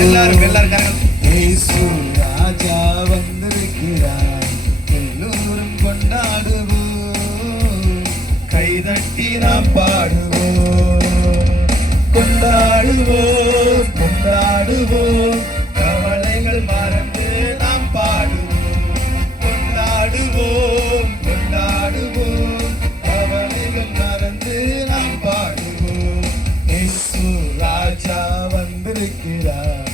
எல்லாரும் இயேசு ராஜா வந்திருக்கிறார், எல்லோரும் கொண்டாடுவோம், கைதட்டி நாம் பாடுவோம், கொண்டாடுவோம் கொண்டாடுவோம், கவலைகள் மறந்து நாம் பாடுவோம், கொண்டாடுவோம் கொண்டாடுவோம், கவலைகள் மறந்து நாம் பாடுவோம். இயேசு ராஜா வந்திருக்கிறார்,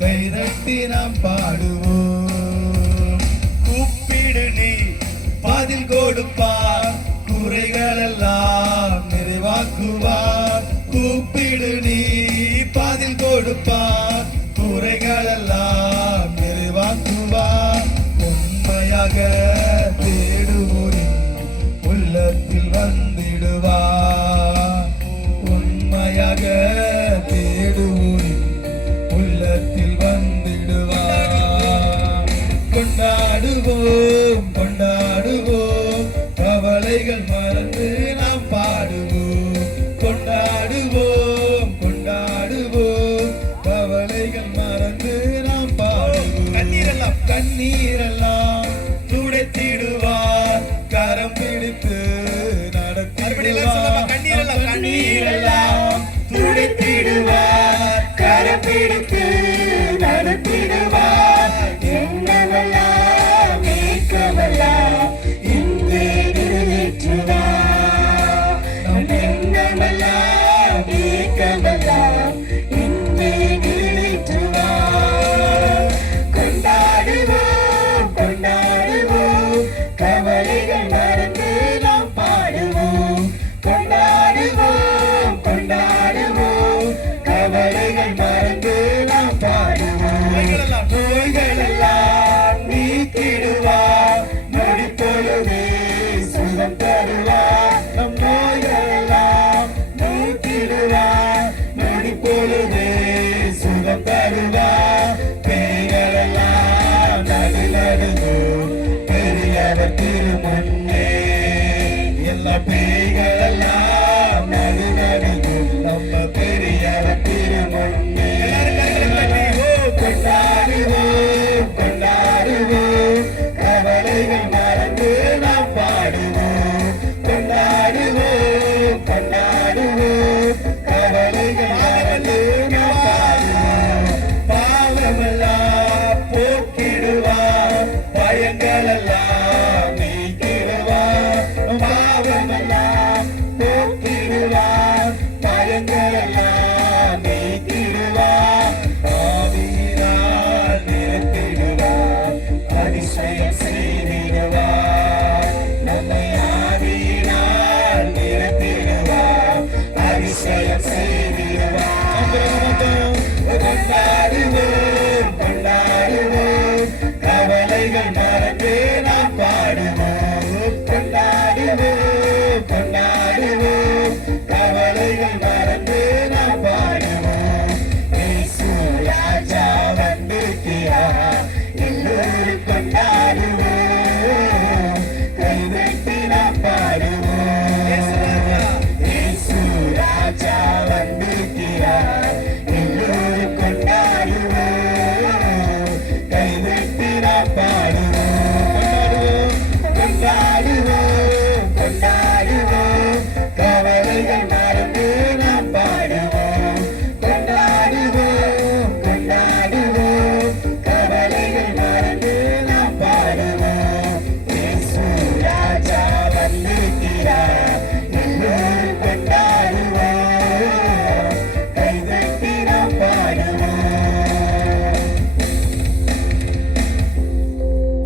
கைதட்டி நாம் பாடுவோம். கூப்பிடு நீ பதில் கொடுப்பார், குறைகள் எல்லாம் நிறைவாக்குவார். கூப்பிடு நீ பதில் கொடுப்பார், குறைகள் எல்லாம் நிறைவாக்குவார். உண்மையாக தேடுவோரின் உள்ளத்தில் வந்திடுவார், உண்மையாக தேடுவோரின் உள்ளத்தில் வந்திடுவார். கொண்டாடுவோம் கொண்டாடுவோம், கவலைகள் மறந்து நாம் பாடுவோம், கொண்டாடுவோம் கொண்டாடுவோம், கவலைகள் மறந்து நாம் பாடுவோம். கண்ணீரெல்லாம் துடைத்திடுவார், கரம் பிடித்து நடத்திடுவார். கண்ணீரெல்லாம் துடைத்திடுவார், கரம் பிடித்து நடத்திடுவார். என்னவெல்லாம் ஏக்கமெல்லாம் இங்கே நிறைவேற்றுவார், என்னவெல்லாம் ஏக்கமெல்லாம் இங்கே நிறைவேற்றுவார். கொண்டாடுவோம் கொண்டாடுவோம், கவலைகள் மறந்து நாம் பாடுவோம், கொண்டாடுவோம் கொண்டாடுவோம், கவலைகள் மறந்து நாம் பாடுவோம். நோய்களெல்லாம் நீக்கிடுவார், நொடிப்பொழுதே சுகம் தருவார். நம் நோய்களெல்லாம் நீக்கிடுவார், நொடிப்பொழுதே சுகம் தருவார். பேய்களெல்லாம் நடுநடுங்கும் பெரியவர் திருமுன்னே, எல்லா பேய்களெல்லாம் நடுநடுங்கும் நம்ம பெரியவர் திருமுன்னே. கொண்டாடுவோம் கொண்டாடுவோம், கவலைகள் மறந்து நாம் பாடுவோம், கொண்டாடுவோம் கொண்டாடுவோம், கவலைகள் மறந்து நாம் பாடுவோம். பாவமெல்லாம் போக்கிடுவார், பயங்களெல்லாம் நீக்கிடுவார். பாவமெல்லாம் போக்கிடுவார், பயங்களெல்லாம் நீக்கிடுவார். ஆவியினால் நிரப்பிடுவார், அதிசயம் செய்திடுவார். நம்மை ஆவியினால் நிரப்பிடுவார், அதிசயம் செய்திடுவார். கொண்டாடுவோம் கொண்டாடுவோம், கவலைகள் மறந்து நாம் பாடுவோம், கொண்டாடுவோம் கொண்டாடுவோம், கவலைகள்